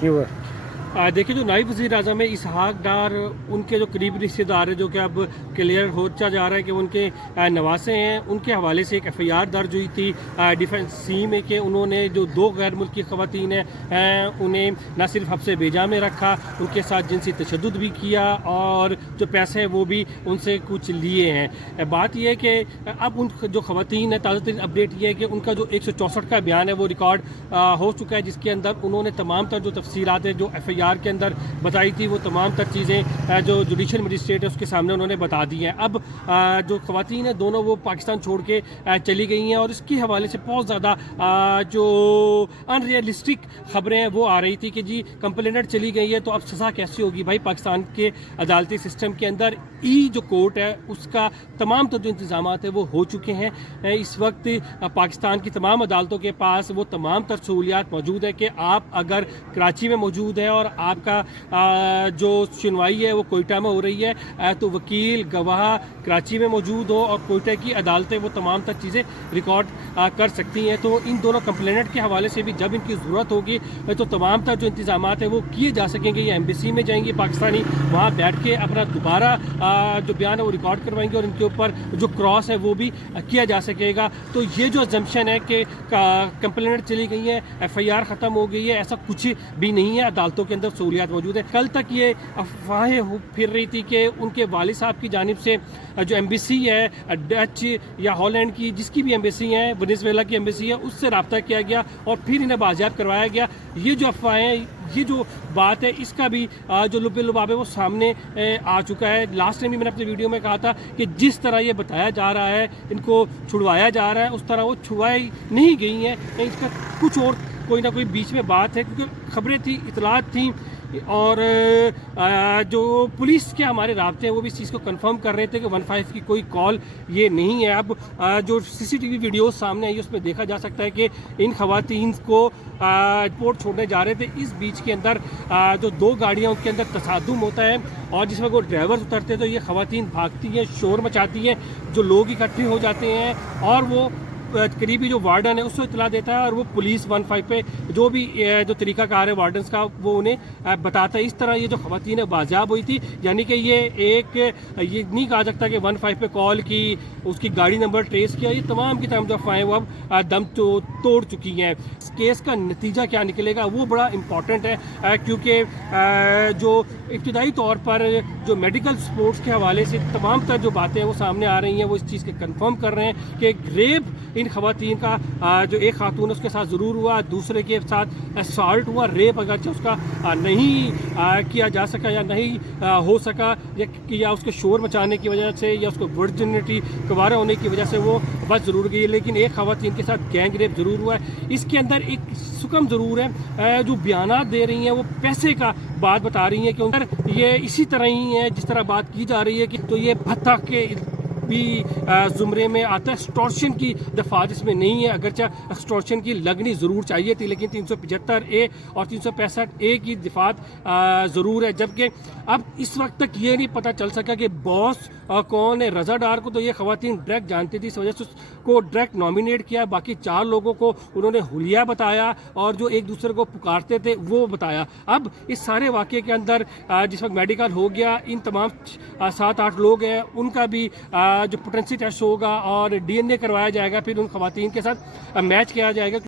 क्यों? देखिए, जो नायब वज़ीर आज़म है इसहाक डार, उनके जो करीबी रिश्तेदार है, जो कि अब क्लियर होता जा रहा है कि उनके नवासे हैं, उनके हवाले से एक एफआईआर दर्ज हुई थी डिफेंस सी में कि उन्होंने जो दो गैर मुल्की ख़वातीन हैं उन्हें न सिर्फ हब्से बेजा में रखा, उनके साथ जिनसी तशद्दुद भी किया और जो पैसे हैं वो भी उनसे कुछ लिए हैं। बात यह है कि अब उन जो ख़वातीन हैं, ताज़ा तरीन अपडेट ये है कि उनका जो 164 का बयान है वो रिकॉर्ड हो चुका है, जिसके अंदर उन्होंने तमाम तर जो तफसीलात है जो एफआईआर के अंदर बताई थी वो तमाम तर चीज़ें जो जुडिशल मजिस्ट्रेट है उसके सामने उन्होंने बता दी हैं। अब जो ख़वातीन हैं दोनों वो पाकिस्तान छोड़ के चली गई हैं और इसके हवाले से बहुत ज़्यादा जो अनरियलिस्टिक खबरें हैं वो आ रही थी कि जी कंप्लेनेंट चली गई है तो अब सज़ा कैसे होगी। भाई, पाकिस्तान के अदालती सिस्टम के अंदर जो कोर्ट है उसका तमाम तो जो इंतजाम है वो हो चुके हैं। इस वक्त पाकिस्तान की तमाम अदालतों के पास वो तमाम तर सहूलियात मौजूद है कि आप अगर कराची में मौजूद है और आपका जो सुनवाई है वो कोयटा में हो रही है तो वकील गवाह कराची में मौजूद हो और कोयटा की अदालतें वो तमाम तक चीज़ें रिकॉर्ड कर सकती हैं। तो इन दोनों कंप्लेनेंट के हवाले से भी जब इनकी ज़रूरत होगी तो तमाम तक जो इंतजाम है वो किए जा सकेंगे। ये एम्बेसी में जाएंगे पाकिस्तानी, वहाँ बैठ के अपना दोबारा जो बयान है वो रिकॉर्ड करवाएंगे और इनके ऊपर जो क्रॉस है वो भी किया जा सकेगा। तो ये जो अजम्पशन है कि कंप्लेनेंट चली गई है, एफआईआर ख़त्म हो गई है, ऐसा कुछ भी नहीं है। अदालतों के अंदर सहूलियात मौजूद है। कल तक ये अफवाहें फिर रही थी कि उनके वालिद साहब की जानिब से जो एम्बेसी है डच या हॉलैंड की, जिसकी भी एम्बेसी है, वेनेजुएला की एम्बेसी है, उससे रब्ता किया गया और फिर इन्हें बाजियाब करवाया गया। ये जो अफवाहें, ये जो बात है, इसका भी जो लुबे लुबाब है वो सामने आ चुका है। लास्ट टाइम भी मैंने अपने वीडियो में कहा था कि जिस तरह ये बताया जा रहा है इनको छुड़वाया जा रहा है, उस तरह वो छुड़वाई नहीं गई हैं। इसका कुछ और कोई ना कोई बीच में बात है, क्योंकि खबरें थी, इतलात थी और जो पुलिस के हमारे राब्ते हैं वो भी इस चीज़ को कंफर्म कर रहे थे कि 15 की कोई कॉल ये नहीं है। अब जो सीसीटीवी वीडियोस सामने आई उसमें देखा जा सकता है कि इन खवातीन को एयरपोर्ट छोड़ने जा रहे थे, इस बीच के अंदर जो दो गाड़ियाँ उनके अंदर तसादुम होता है और जिसमें वो ड्राइवर उतरते हैं तो ये खवातीन भागती हैं, शोर मचाती हैं, जो लोग इकट्ठे हो जाते हैं और वो करीबी जो वार्डन है उसको इतला देता है और वो पुलिस 15 पे जो भी जो तरीकाकार है वार्डन्स का वो उन्हें बताता है। इस तरह ये जो खवातीन है बाजियाब हुई थी, यानी कि ये नहीं कहा सकता कि 15 पे कॉल की, उसकी गाड़ी नंबर ट्रेस किया। ये तमाम की तमाम जो अफवाहें वो अब दम तोड़ चुकी हैं। इस केस का नतीजा क्या निकलेगा वो बड़ा इम्पॉर्टेंट है, क्योंकि जो इब्तदाई तौर पर जो मेडिकल सपोर्ट्स के हवाले से तमाम तर जो बातें हैं वो सामने आ रही हैं, वो इस चीज़ के कन्फर्म कर रहे हैं कि रेप इन खवातीन का जो एक खातून उसके साथ ज़रूर हुआ, दूसरे के साथ असॉल्ट हुआ। रेप अगरचे उसका नहीं किया जा सका या नहीं हो सका या उसके शोर मचाने की वजह से या उसको वर्जिनिटी कुंवारा होने की वजह से वो बच ज़रूर गई, लेकिन एक खवातीन के साथ गैंग रेप ज़रूर हुआ है। इसके अंदर एक सुकम ज़रूर है, जो बयानात दे रही हैं वो पैसे का बात बता रही हैं कि उधर ये इसी तरह ही है जिस तरह बात की जा रही है कि तो ये भत्ता के भी ज़ुमरे में आता है। एक्सटॉर्शन की दफात इसमें नहीं है, अगरचे एक्सटॉर्शन की लगनी ज़रूर चाहिए थी, लेकिन 375A और 365A की दफात ज़रूर है। जबकि अब इस वक्त तक ये नहीं पता चल सका कि बॉस कौन है। रज़ा डार को तो ये खवातीन डायरेक्ट जानती थी, इस वजह से उसको डायरेक्ट नॉमिनेट किया। बाकी 4 लोगों को उन्होंने हुलिया बताया और जो एक दूसरे को पुकारते थे वो बताया। अब इस सारे वाक़े के अंदर जिस वक्त मेडिकल हो गया, इन तमाम 7-8 लोग हैं उनका भी जो पोटेंसी टेस्ट होगा और DNA करवाया जाएगा, फिर उन खवातीन के साथ मैच किया जाएगा।